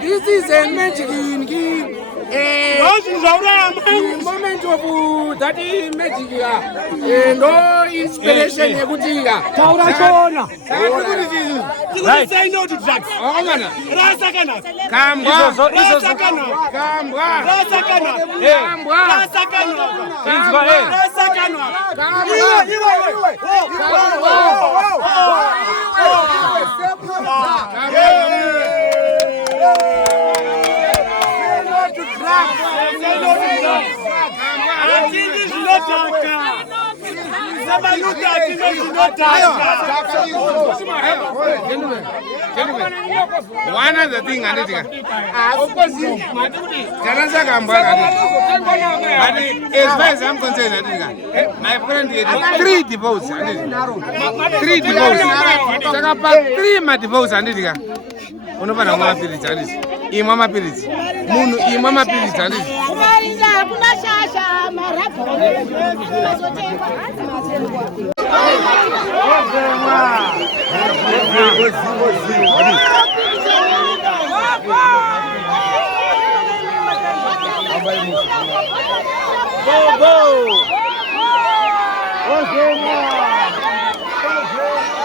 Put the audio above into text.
This is a magic in moment of that magic, no inspiration. Say no to drugs. One other thing, as far as I'm concerned, my friend had 3 divorces. 3 divorces. 3 my divorce and unopana mwana pili chalisi. Imama pili. Munu imama pili chalisi. Kuna shasha marapo. Go.